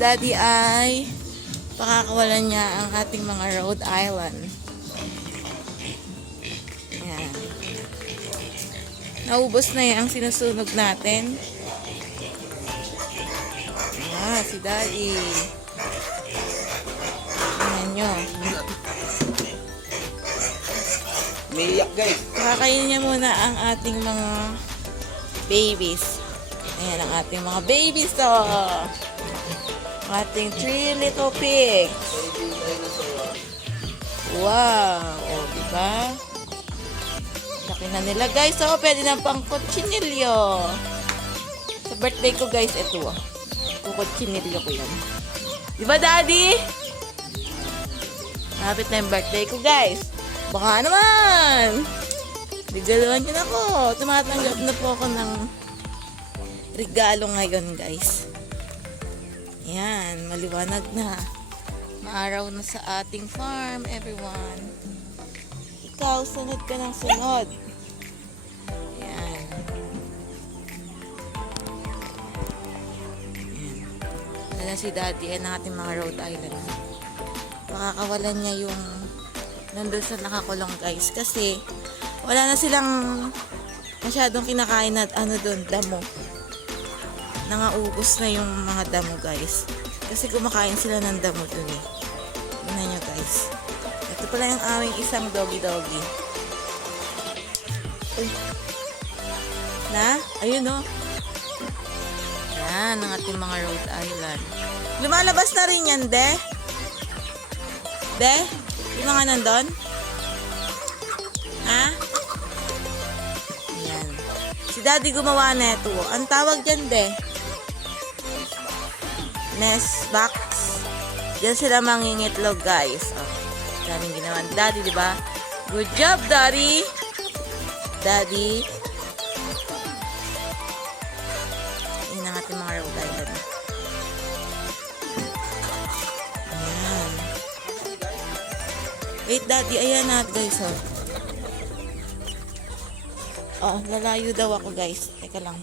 Daddy ay pakakawalan niya ang ating mga Rhode Island. Ayan. Naubos na yan ang sinusunog natin. Ah, si Daddy. Ayan nyo. Umiiyak guys. Pakakainin niya muna ang ating mga babies. Ayan ang ating mga babies to. Ating 3 little pigs. Wow. O, diba? Laki na nila guys. O, pwede na pang kutsinilyo. Sa birthday ko guys, ito. Kukutsinilyo ko yan. Diba Daddy? Malapit na yung birthday ko guys. Baka naman! Regaluhan nyo na ako. Tumatanggap na po ako ng regalo ngayon guys. Yan, maliwanag na. Maaraw na sa ating farm, everyone. Ikaw, sunod ka ng sunod. Yan. Yan. Wala si Daddy, yan ang ating mga Rhode Island. Pakakawalan niya yung nandun sa nakakulong guys. Kasi, wala na silang masyadong kinakain na doon, damo. Nangaubos na yung mga damo guys. Kasi kumakain sila ng damo dun eh. Tignan nyo guys. Ito pala yung aming isang doggy. Uy. Na? Ayun o. Yan ang ating mga Rhode Island. Lumalabas na rin yan, De? De? Yung mga nandun? Ha? Yan. Si Daddy gumawa na ito. Ang tawag dyan, De? Nest box. Diyan sila mangingitlog, guys. Oh, daming ginawa ni Daddy, di ba? Good job, Daddy. Daddy. Yun ang ating mga Rhode Island. Ayan. Wait, Daddy. Ayan na, guys. Oh, lalayo daw ako, guys. Teka lang.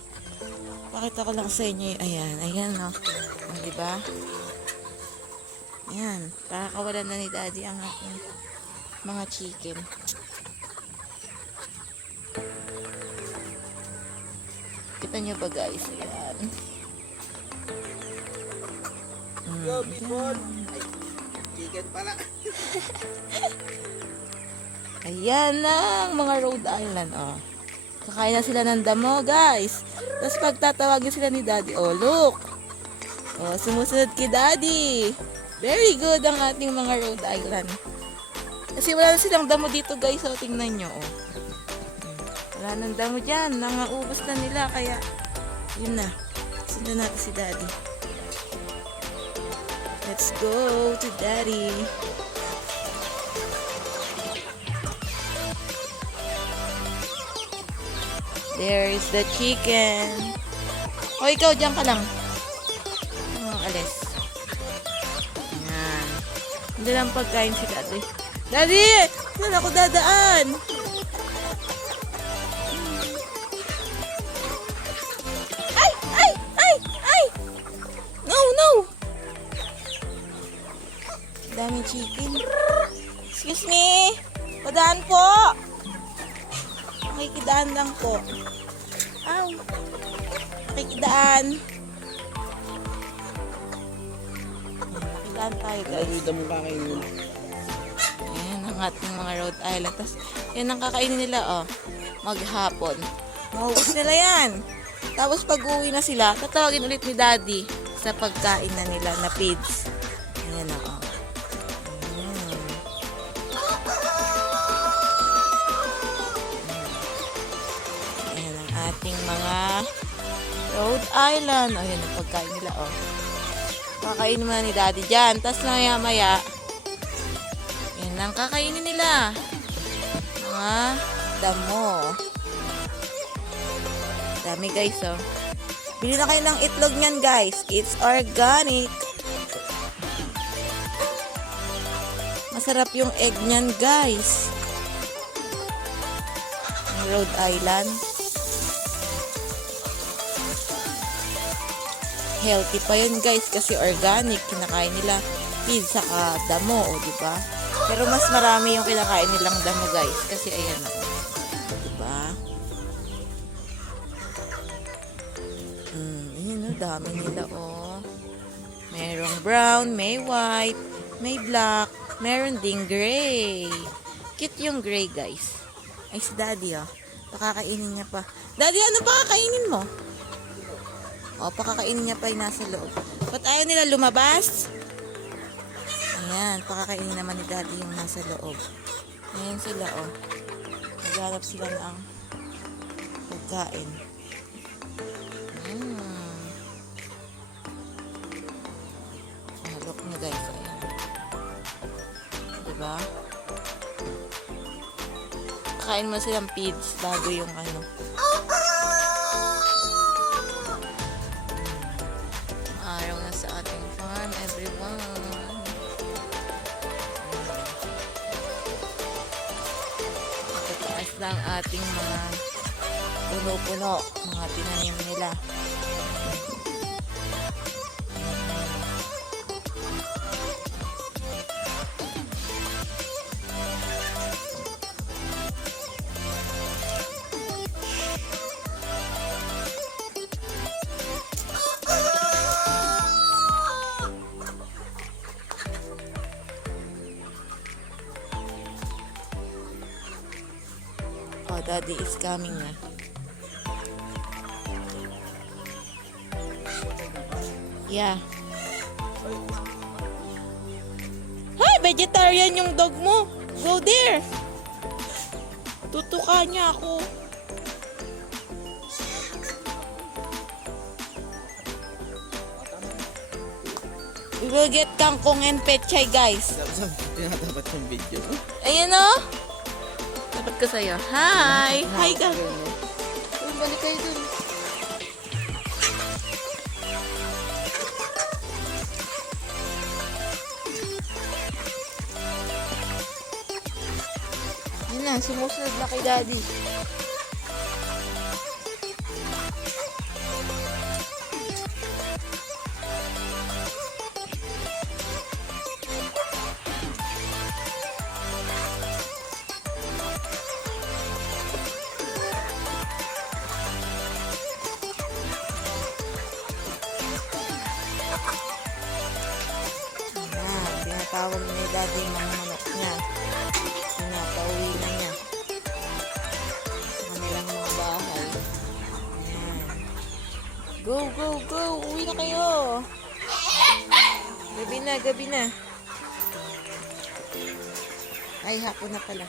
Pakita ko lang sa inyo. Ayan, oh. Diba? Ayan. Pakakawalan na ni Daddy ang aking mga chicken. Kita nyo ba guys? Ayan. Yo, people. Ay, chicken pala. Ayan na ang mga Rhode Island. Oh. Kakain na sila ng damo guys. Tapos pagtatawagin sila ni Daddy. Oh, look. Oh, sumusunod kay Daddy. Very good ang ating mga Rhode Island. Kasi wala na silang damo dito guys. So, tingnan nyo. Oh. Wala nang damo dyan. Nangaubos na nila. Kaya, yun na. Sundan natin si Daddy. Let's go to Daddy. There is the chicken. O, ikaw dyan ka lang. Alis. Ayan. Hindi lang pagkain si Daddy. Daddy! Saan ako dadaan? Ay! No! Daming chicken. Excuse me. Padaan po. Makikidaan lang po. Ow. Makikidaan. Makikidaan tayo guys. Ay, damo kakainin. Ayan ang ating mga Rhode Island. Tapos, yan ang kakainin nila, oh. Maghapon. Maubos nila yan. Tapos, pag uwi na sila, tatawagin ulit ni Daddy sa pagkain na nila na feeds. Ayan, oh. Ayan. Ayan ang ating mga Rhode Island. Oh, yan ang pagkain nila, oh. Kakainin mo na ni Daddy dyan. Tapos, maya-maya, yan ang kakainin nila. Mga damo. Dami guys, oh. Bili na kayo ng itlog niyan guys. It's organic. Masarap yung egg niyan guys. Rhode Island. healthy pa yun guys kasi organic. Kinakain nila feed saka damo, o diba? Pero mas marami yung kinakain nilang damo guys kasi ayan o. Diba? Yun o, dami nila o. Merong brown, may white, may black, meron ding gray. Cute yung gray guys. Ay si daddy o. Pakakainin niya pa. Daddy, ano pakakainin mo? O, pakakainin niya pa yung nasa loob. Ba't ayaw nila lumabas? Ayan, pakakainin naman ni daddy yung nasa loob. Ayan sila, o. Naghanap sila ng pagkain. Look na guys, ayan. Diba? Kain mo silang feeds bago yung ano. Araw na sa ating farm, everyone. Pagkataas lang ating mga puno-puno, mga tinanim nila. Oh, daddy is coming na. Yeah. Hi, vegetarian yung dog mo. Go there. Tutuka niya ako. We will get kangkong and pechay, guys. Tinatapat yung video. Ayan o. Dapat ko sa'yo. Hi! Hi ka! Uy, balik kayo dun. Yun na, sumusunod na kay daddy. Tinatawag ni daddy yung mga manok niya. Pinapauwi na niya sa kanilang mga bahay. Ayan. Go, go, go! Uwi na kayo! Gabi na, gabi na. Ay, hapon na pala.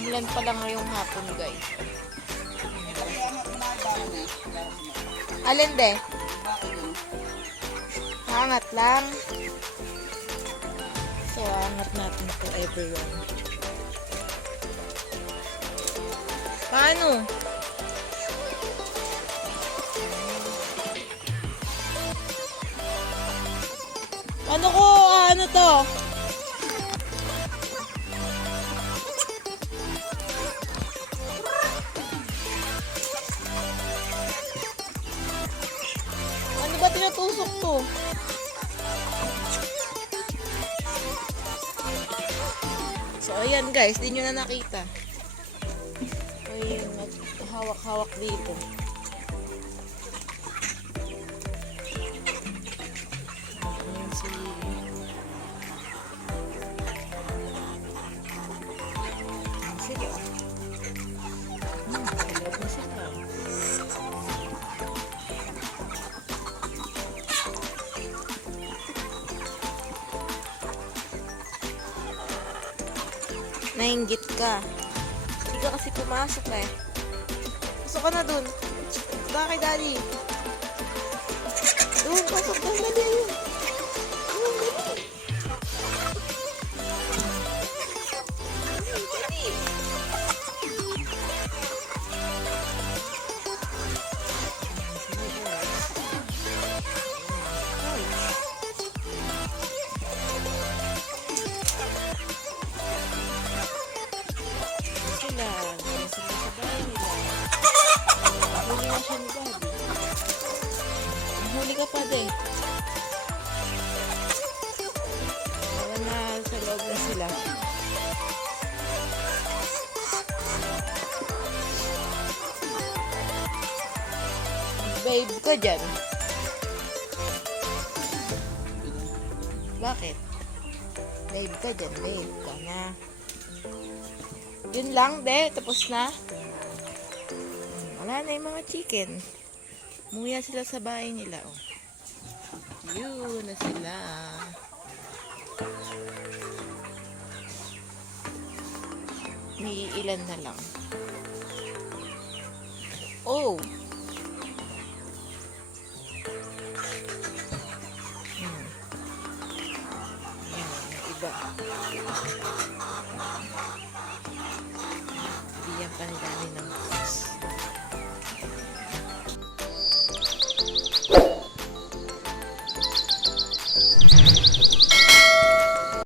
Ilan pa lang ngayong hapon, guys. Alin de? Hangat lang. So, hangat natin to everyone. Paano? Ano ko? Ano to? Ano ba tinatusok to? So, ayan guys, di nyo na nakita. Ayan, maghawak-hawak dito. Ayan si... Ayan sila. Malawag na sila. Nainggit ka. Hindi ka kasi pumasok eh. Pasok ka na dun. Baka kay daddy. Doon, pasok. Dali yun. ka pa din. Para na sa loob na sila. Babe ka dyan. Bakit? Babe ka dyan, babe ka na. Yun lang, de. Tapos na. Wala na yung mga chicken. Umuwi na sila sa bahay nila, oh. Yun na sila. May ilan na lang. Oh! Iba. Bigyan pa ni Dani ng